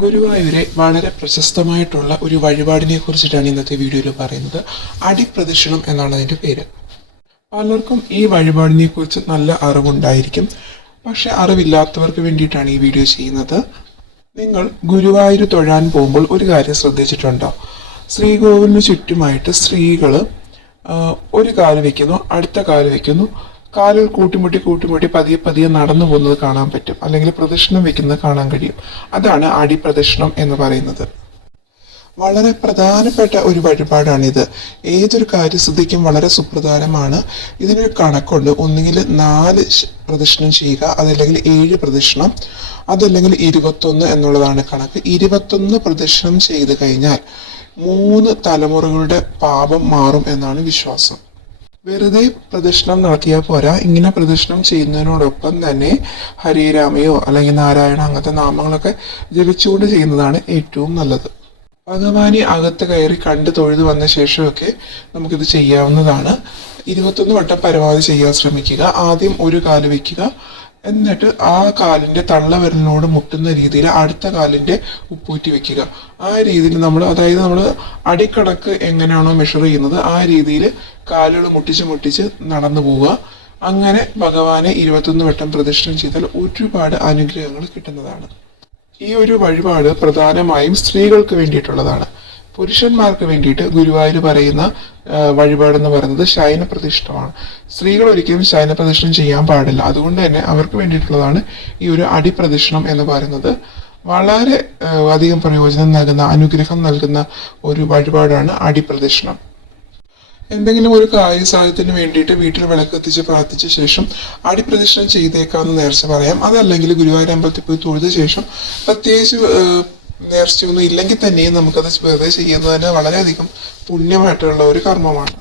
ഗുരുവായൂരെ വളരെ പ്രശസ്തമായിട്ടുള്ള ഒരു വഴിപാടിനെ കുറിച്ചിട്ടാണ് ഇന്നത്തെ വീഡിയോയിൽ പറയുന്നത്. അടിപ്രദക്ഷിണം എന്നാണ് അതിൻ്റെ പേര്. പലർക്കും ഈ വഴിപാടിനെ കുറിച്ച് നല്ല അറിവുണ്ടായിരിക്കും. പക്ഷെ അറിവില്ലാത്തവർക്ക് വേണ്ടിയിട്ടാണ് ഈ വീഡിയോ ചെയ്യുന്നത്. നിങ്ങൾ ഗുരുവായൂർ തൊഴാൻ പോകുമ്പോൾ ഒരു കാര്യം ശ്രദ്ധിച്ചിട്ടുണ്ടോ? ശ്രീകോവിലിന് ചുറ്റുമായിട്ട് സ്ത്രീകൾ ഒരു കാല് വെക്കുന്നു, അടുത്ത കാല് വെക്കുന്നു, കാലുകൾ കൂട്ടിമുട്ടി പതിയെ പതിയെ നടന്നു പോകുന്നത് കാണാൻ പറ്റും, അല്ലെങ്കിൽ പ്രദക്ഷിണം വെക്കുന്നത് കാണാൻ കഴിയും. അതാണ് അടിപ്രദക്ഷിണം എന്ന് പറയുന്നത്. വളരെ പ്രധാനപ്പെട്ട ഒരു വഴിപാടാണിത്. ഏതൊരു കാര്യസിദ്ധിക്കും വളരെ സുപ്രധാനമാണ്. ഇതിനൊരു കണക്കുണ്ട്. ഒന്നുകിൽ 4 പ്രദക്ഷിണം ചെയ്യുക, അതല്ലെങ്കിൽ 7 പ്രദക്ഷിണം, അതല്ലെങ്കിൽ 21 എന്നുള്ളതാണ് കണക്ക്. 21 പ്രദക്ഷിണം ചെയ്ത് കഴിഞ്ഞാൽ 3 തലമുറകളുടെ പാപം മാറും എന്നാണ് വിശ്വാസം. വെറുതെ പ്രദക്ഷിണം നടത്തിയാൽ പോരാ, ഇങ്ങനെ പ്രദക്ഷിണം ചെയ്യുന്നതിനോടൊപ്പം തന്നെ ഹരിരാമയോ അല്ലെങ്കിൽ നാരായണ അങ്ങനത്തെ നാമങ്ങളൊക്കെ ജപിച്ചുകൊണ്ട് ചെയ്യുന്നതാണ് ഏറ്റവും നല്ലത്. ഭഗവാനെ അകത്ത് കയറി കണ്ട് തൊഴുതു വന്ന ശേഷമൊക്കെ നമുക്കിത് ചെയ്യാവുന്നതാണ്. 21 വട്ടം പരമാവധി ചെയ്യാൻ ശ്രമിക്കുക. ആദ്യം ഒരു കാല് വെക്കുക, എന്നിട്ട് ആ കാലിന്റെ തള്ളവിരലിനോട് മുട്ടുന്ന രീതിയിൽ അടുത്ത കാലിന്റെ ഉപ്പൂറ്റി വെക്കുക. ആ രീതിയിൽ നമ്മൾ അടിക്കണക്ക് എങ്ങനെയാണോ മെഷർ ചെയ്യുന്നത് ആ രീതിയിൽ കാലുകൾ മുട്ടിച്ച് നടന്നു പോവുക. അങ്ങനെ ഭഗവാനെ 21 വട്ടം പ്രദക്ഷിണം ചെയ്താൽ ഒരുപാട് അനുഗ്രഹങ്ങൾ കിട്ടുന്നതാണ്. ഈ ഒരു വഴിപാട് പ്രധാനമായും സ്ത്രീകൾക്ക് വേണ്ടിയിട്ടുള്ളതാണ്. പുരുഷന്മാർക്ക് വേണ്ടിയിട്ട് ഗുരുവായൂർ പറയുന്ന വഴിപാടെന്ന് പറയുന്നത് ശയന പ്രതിഷ്ഠമാണ്. സ്ത്രീകൾ ഒരിക്കലും ശയന പ്രതിഷ്ഠം ചെയ്യാൻ പാടില്ല. അതുകൊണ്ട് തന്നെ അവർക്ക് വേണ്ടിയിട്ടുള്ളതാണ് ഈ ഒരു അടിപ്രദക്ഷിണം എന്ന് പറയുന്നത്. വളരെ അധികം പ്രയോജനം നൽകുന്ന, അനുഗ്രഹം നൽകുന്ന ഒരു വഴിപാടാണ് അടിപ്രദക്ഷിണം. എന്തെങ്കിലും ഒരു കാര്യസാധ്യത്തിന് വേണ്ടിയിട്ട് വീട്ടിൽ വിളക്കെത്തിച്ച് പ്രാർത്ഥിച്ച ശേഷം അടിപ്രദക്ഷിണം ചെയ്തേക്കാമെന്ന് നേർച്ച പറയാം. അതല്ലെങ്കിൽ ഗുരുവായൂർ അമ്പലത്തിൽ പോയി തൊഴുത ശേഷം പ്രത്യേകിച്ച് നേർച്ചയൊന്നും ഇല്ലെങ്കിൽ തന്നെയും നമുക്കത് വെറുതെ ചെയ്യുന്നതിന് വളരെയധികം പുണ്യമായിട്ടുള്ള ഒരു കർമ്മമാണ്.